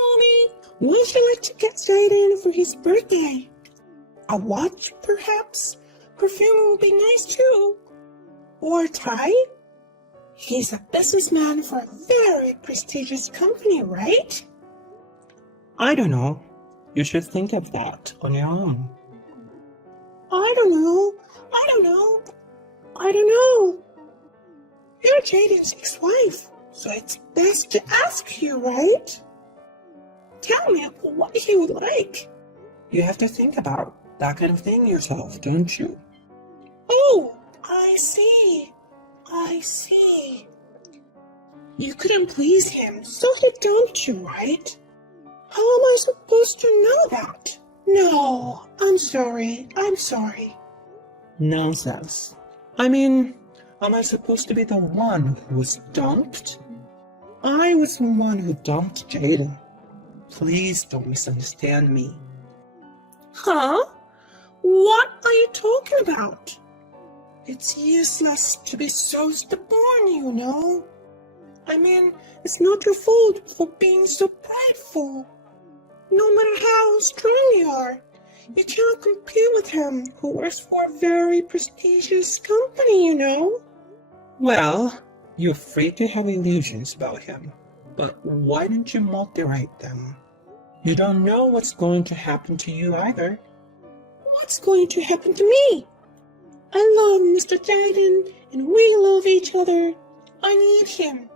Naomi, would you like to get Jaden for his birthday? A watch, perhaps? Perfume would be nice too. Or a tie? He's a businessman for a very prestigious company, right? I don't know. You should think of that on your own. I don't know. You're Jaden's ex-wife, so it's best to ask you, right? Tell me what he would like. You have to think about that kind of thing yourself, don't you? Oh, I see. You couldn't please him, so he dumped you, right? How am I supposed to know that? No, I'm sorry. Nonsense. I mean, am I supposed to be the one who was dumped? I was the one who dumped Jaden. Please don't misunderstand me. Huh? What are you talking about? It's useless to be so stubborn, you know. I mean, it's not your fault for being so prideful. No matter how strong you are, you can't compete with him who works for a very prestigious company, you know. Well, you're free to have illusions about him, but why don't you moderate them? You don't know what's going to happen to you either. What's going to happen to me? I love Mr. Jaden, and we love each other. I need him.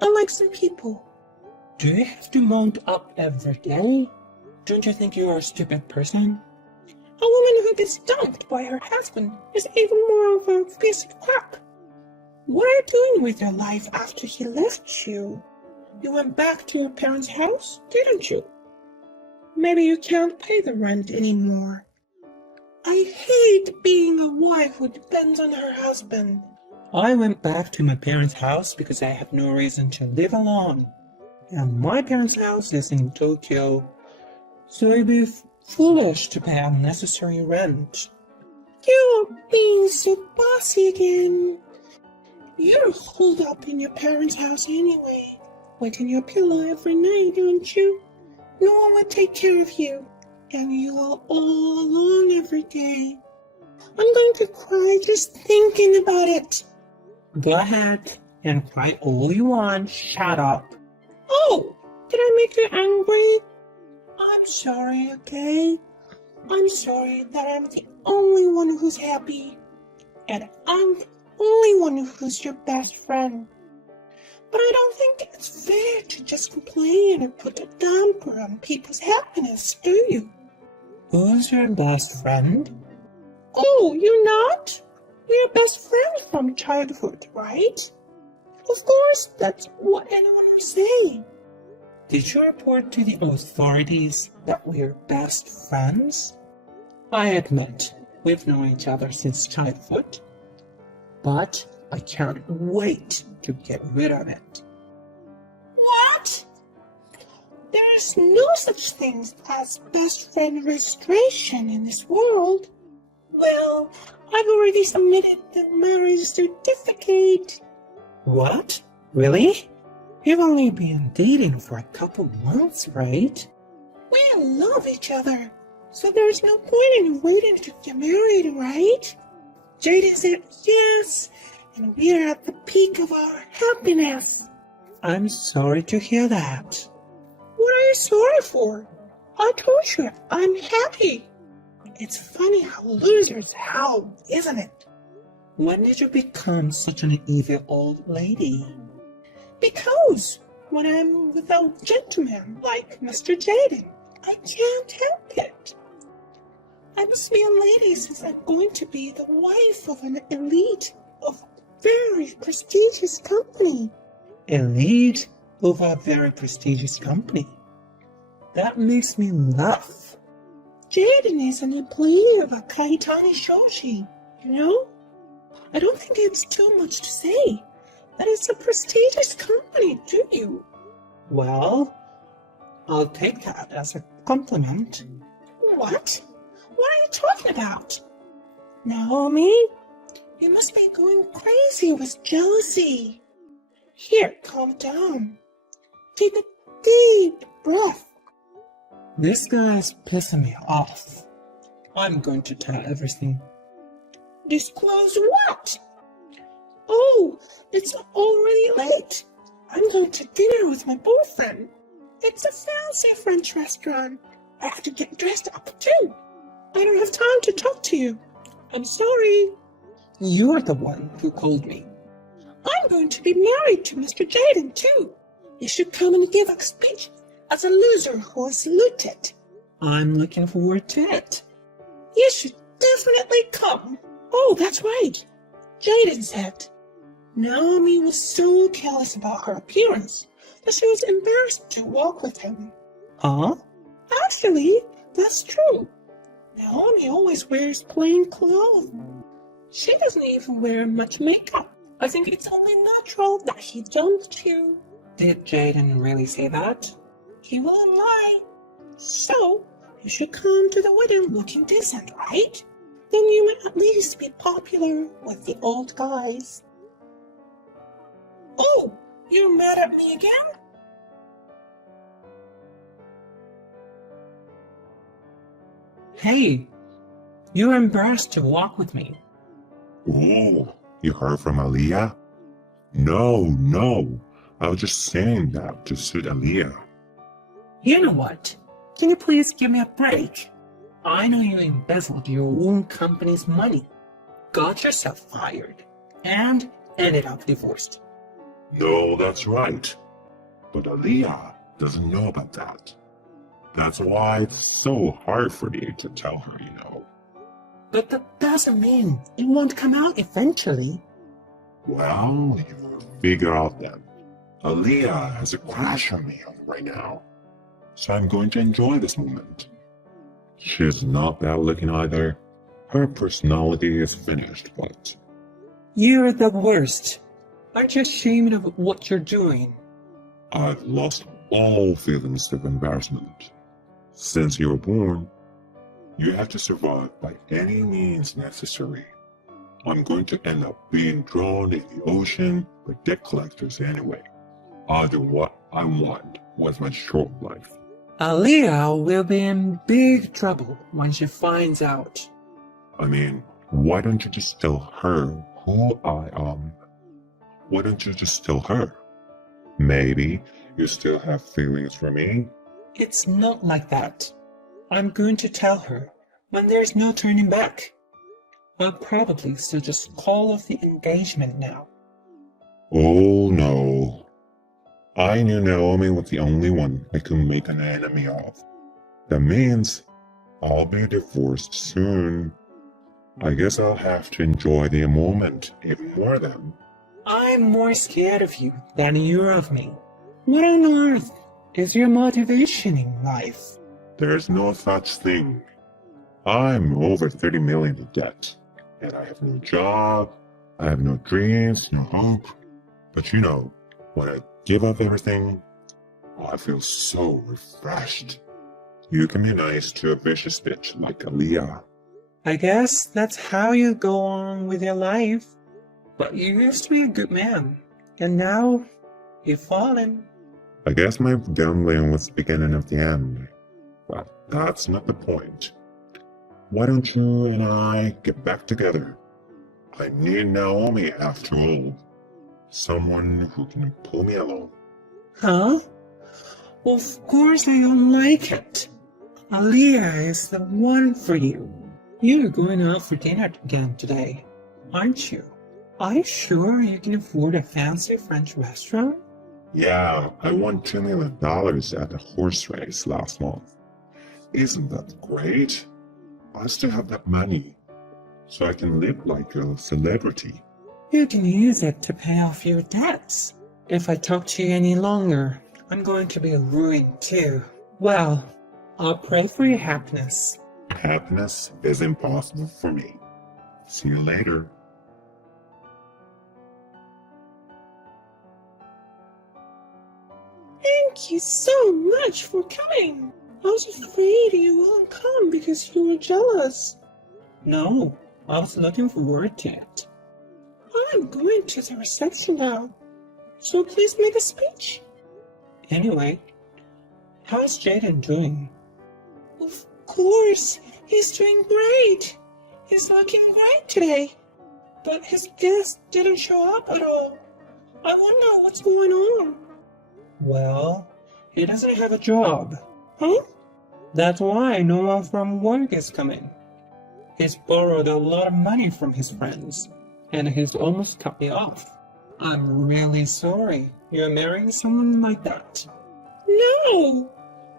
Unlike some people. Do you have to mount up every day? Don't you think you are a stupid person? A woman who gets dumped by her husband is even more of a piece of crap. What are you doing with your life after he left you? You went back to your parents' house, didn't you? Maybe you can't pay the rent anymore. I hate being a wife who depends on her husband. I went back to my parents' house because I have no reason to live alone. And my parents' house is in Tokyo, so it'd be foolish to pay unnecessary rent. You're being so bossy again. You're holed up in your parents' house anyway, wet in your pillow every night, don't you? No one will take care of you, and you are all alone every day. I'm going to cry just thinking about it. Go ahead and cry all you want. Shut up. Oh, did I make you angry? I'm sorry, okay? I'm sorry that I'm the only one who's happy. And I'm the only one who's your best friend. But I don't think it's fair to just complain and put a damper on people's happiness, do you? Who's your best friend? Oh, you're not? We're best friends from childhood, right? Of course, that's what anyone would say. Did you report to the authorities that we're best friends? I admit, we've known each other since childhood, but I can't wait to get rid of it. What? There's no such thing as best friend registration in this world. Well, I've already submitted the marriage certificate. What? Really? You've only been dating for a couple months, right? We love each other, so there's no point in waiting to get married, right? Jaden said yes, and we're at the peak of our happiness. I'm sorry to hear that. What are you sorry for? I told you, I'm happy. It's funny how losers howl, isn't it? When did you become such an evil old lady? Because when I'm with a gentleman like Mr. Jaden, I can't help it. I must be a lady since I'm going to be the wife of an elite of very prestigious company. Elite of a very prestigious company? That makes me laugh. Jaden is an employee of a Kaitani Shoshi, you know? I don't think it's too much to say that it's a prestigious company, do you? Well, I'll take that as a compliment. What? What are you talking about? Naomi, you must be going crazy with jealousy. Here, calm down. Take a deep breath. This guy's pissing me off. I'm going to tell everything. Disclose what? Oh, it's already late. I'm going to dinner with my boyfriend. It's a fancy French restaurant. I have to get dressed up too. I don't have time to talk to you. I'm sorry. You're the one who called me. I'm going to be married to Mr. Jaden too. You should come and give a speech as a loser who was looted. I'm looking forward to it. You should definitely come. Oh, that's right. Jaden said Naomi was so careless about her appearance that she was embarrassed to walk with him. Huh? Actually, that's true. Naomi always wears plain clothes. She doesn't even wear much makeup. I think it's only natural that he dumped you. Did Jaden really say that? He won't lie. So, you should come to the wedding looking decent, right? Then you might at least be popular with the old guys. Oh, you're mad at me again? Hey, you're embarrassed to walk with me. Oh, you heard from Aaliyah? No. I was just saying that to suit Aaliyah. You know what? Can you please give me a break? I know you embezzled your own company's money, got yourself fired, and ended up divorced. No, that's right. But Aaliyah doesn't know about that. That's why it's so hard for me to tell her, you know. But that doesn't mean it won't come out eventually. Well, you figure out then. Aaliyah has a crush on me right now. So I'm going to enjoy this moment. She's not bad looking either. Her personality is finished, but You're the worst. Aren't you ashamed of what you're doing? I've lost all feelings of embarrassment. Since you were born, you have to survive by any means necessary. I'm going to end up being drawn in the ocean by debt collectors anyway. I'll do what I want with my short life. Aaliyah will be in big trouble when she finds out. I mean, why don't you just tell her who I am? Why don't you just tell her? Maybe you still have feelings for me? It's not like that. I'm going to tell her when there's no turning back. I'll probably still just call off the engagement now. Oh no. I knew Naomi was the only one I could make an enemy of. That means I'll be divorced soon. I guess I'll have to enjoy the moment even more then. I'm more scared of you than you're of me. What on earth is your motivation in life? There's no such thing. I'm over 30 million in debt, and I have no job, I have no dreams, no hope. But you know, when I give up everything, I feel so refreshed. You can be nice to a vicious bitch like Aaliyah. I guess that's how you go on with your life. But you used to be a good man, and now you've fallen. I guess my gambling was the beginning of the end. But that's not the point. Why don't you and I get back together? I need Naomi after all. Someone who can pull me along. Huh? Of course I don't like it. Aaliyah is the one for you. You're going out for dinner again today, aren't you? Are you sure you can afford a fancy French restaurant? Yeah, I won $2 million at a horse race last month. Isn't that great? I still have that money, so I can live like a celebrity. You can use it to pay off your debts. If I talk to you any longer, I'm going to be ruined too. Well, I'll pray for your happiness. Happiness is impossible for me. See you later. Thank you so much for coming. I was afraid you wouldn't come because you were jealous. No, I was looking forward to it. I'm going to the reception now, so please make a speech. Anyway, How's Jaden doing? Of course, he's doing great. He's looking great today. But his guest didn't show up at all. I wonder what's going on. Well, he doesn't have a job. Huh? That's why no one from work is coming. He's borrowed a lot of money from his friends, and he's almost cut me off. I'm really sorry you're marrying someone like that. No!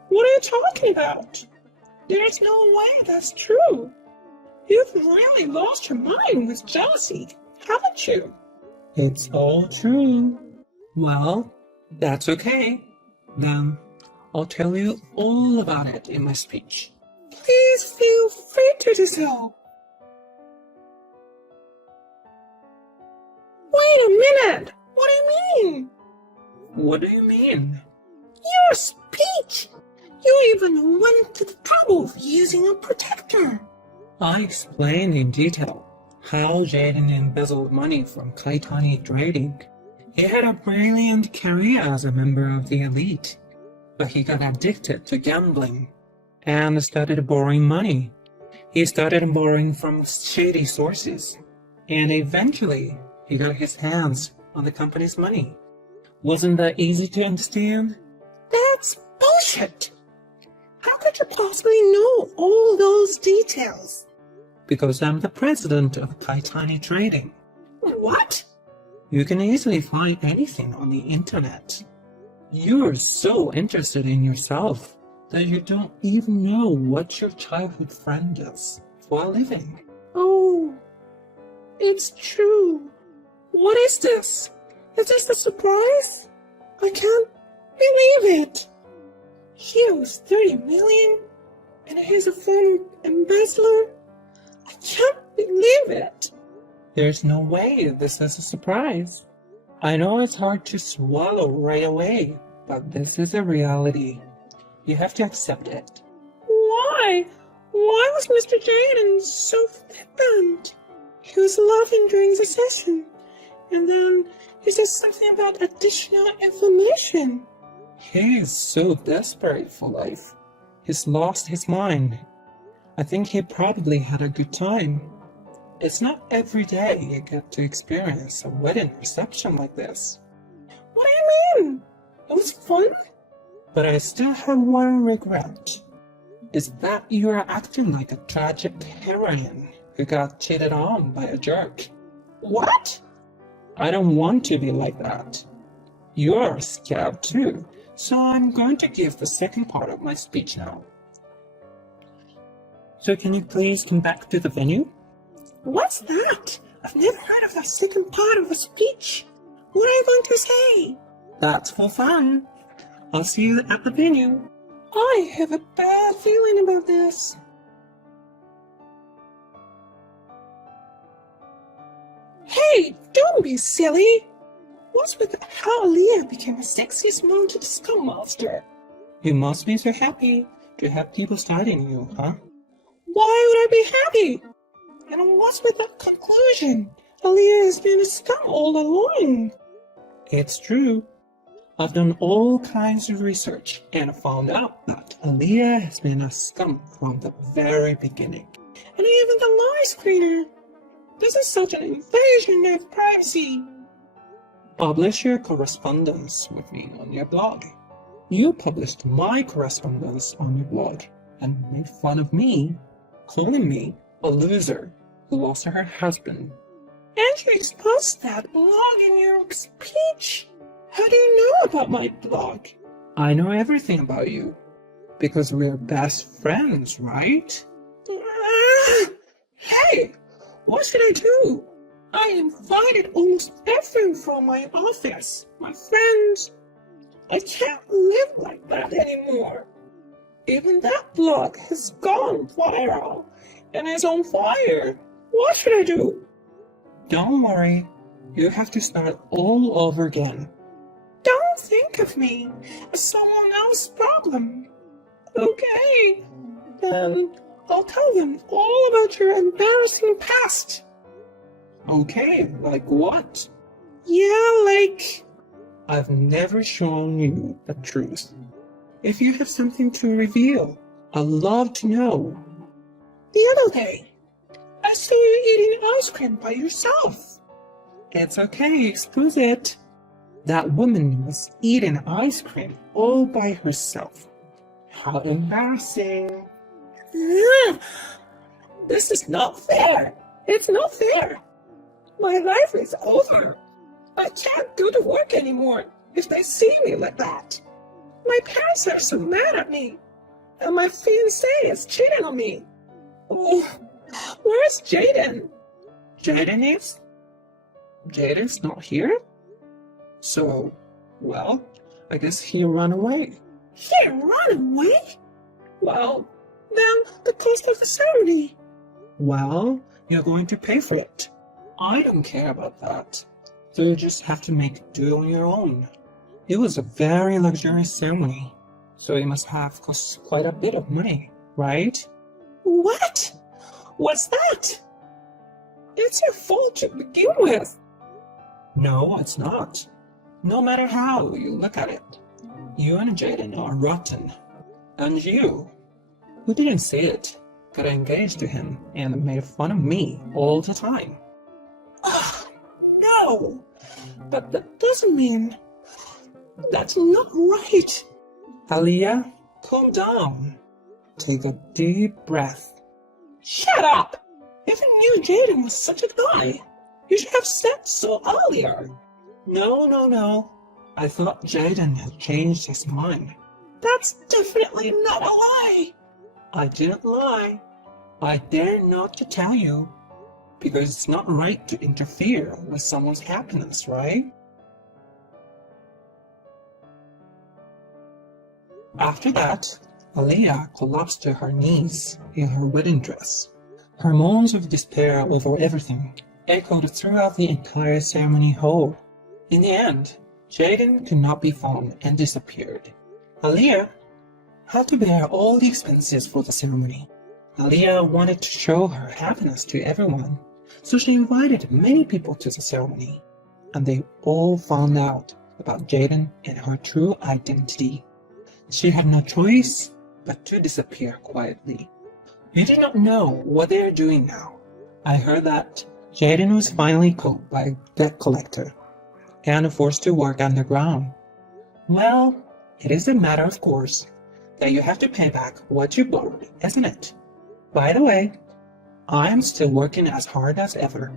What are you talking about? There's no way that's true. You've really lost your mind with jealousy, haven't you? It's all true. Well, that's okay. Then I'll tell you all about it in my speech. Please feel free to do so. Wait a minute! What do you mean? What do you mean? Your speech! You even went to the trouble of using a protector. I explained in detail how Jaden embezzled money from Kaitani Trading. He had a brilliant career as a member of the elite, but he got addicted to gambling and started borrowing money. He started borrowing from shady sources, and eventually he got his hands on the company's money. Wasn't that easy to understand? That's bullshit! How could you possibly know all those details? Because I'm the president of Kaitani Trading. What? You can easily find anything on the internet. You're so interested in yourself that you don't even know what your childhood friend does for a living. Oh, it's true. What is this? Is this a surprise? I can't believe it. He owes 30 million, and he's a former embezzler. I can't believe it. There's no way this is a surprise. I know it's hard to swallow right away, but this is a reality. You have to accept it. Why? Why was Mr. Jaden so flippant? He was laughing during the session, and then he said something about additional information. He is so desperate for life. He's lost his mind. I think he probably had a good time. It's not every day you get to experience a wedding reception like this. What do you mean? It was fun? But I still have one regret. Is that you are acting like a tragic heroine who got cheated on by a jerk. What? I don't want to be like that. You're scared too, so I'm going to give the second part of my speech now. So can you please come back to the venue? What's that? I've never heard of that second part of a speech. What are you going to say? That's for fun. I'll see you at the venue. I have a bad feeling about this. Hey, don't be silly. What's with how Aaliyah became the sexiest mounted scum monster? You must be so happy to have people studying you, huh? Why would I be happy? And what's with that conclusion? Aaliyah has been a scum all along. It's true. I've done all kinds of research and found out that Aaliyah has been a scum from the very beginning. And even the lie screener. This is such an invasion of privacy. Publish your correspondence with me on your blog. You published my correspondence on your blog and made fun of me, calling me a loser who lost her husband. And you exposed that blog in your speech. How do you know about my blog? I know everything about you because we're best friends, right? Hey, what should I do? I invited almost everyone from my office, my friends. I can't live like that anymore. Even that blog has gone viral and is on fire. What should I do? Don't worry, you have to start all over again. Don't think of me as someone else's problem. Okay, then I'll tell them all about your embarrassing past. Okay, like what? Yeah, like... I've never shown you the truth. If you have something to reveal, I'd love to know. The other day, I saw you eating ice cream by yourself. It's okay, excuse it. That woman was eating ice cream all by herself. How embarrassing. This is not fair. It's not fair. My life is over. I can't go to work anymore if they see me like that. My parents are so mad at me. And my fiancé is cheating on me. Oh, where's Jaden? Jaden's not here? So, well, I guess he ran away. He ran away? Well, then the cost of the ceremony. Well, you're going to pay for it. I don't care about that. So you just have to make do on your own. It was a very luxurious ceremony, so it must have cost quite a bit of money, right? What? What's that? It's your fault to begin with. No, it's not. No matter how you look at it, you and Jaden are rotten. And you, who didn't say it, got engaged to him and made fun of me all the time. No, but that doesn't mean... That's not right. Aliyah, calm down. Take a deep breath. Shut up! If you knew Jaden was such a guy, you should have said so earlier. No. I thought Jaden had changed his mind. That's definitely not a lie. I didn't lie. I dare not to tell you. Because it's not right to interfere with someone's happiness, right? After that, Aliyah collapsed to her knees in her wedding dress. Her moans of despair over everything echoed throughout the entire ceremony hall. In the end, Jaden could not be found and disappeared. Aliyah had to bear all the expenses for the ceremony. Aliyah wanted to show her happiness to everyone, so she invited many people to the ceremony, and they all found out about Jaden and her true identity. She had no choice but to disappear quietly. We do not know what they are doing now. I heard that Jaden was finally caught by a debt collector and forced to work underground. Well, it is a matter of course that you have to pay back what you borrowed, isn't it? By the way, I am still working as hard as ever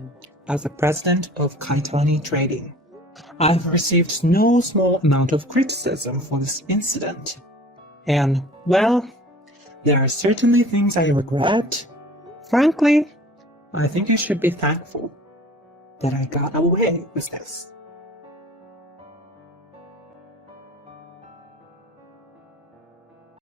as the president of Kaitani Trading. I've received no small amount of criticism for this incident. And, well, there are certainly things I regret. Frankly, I think you should be thankful that I got away with this.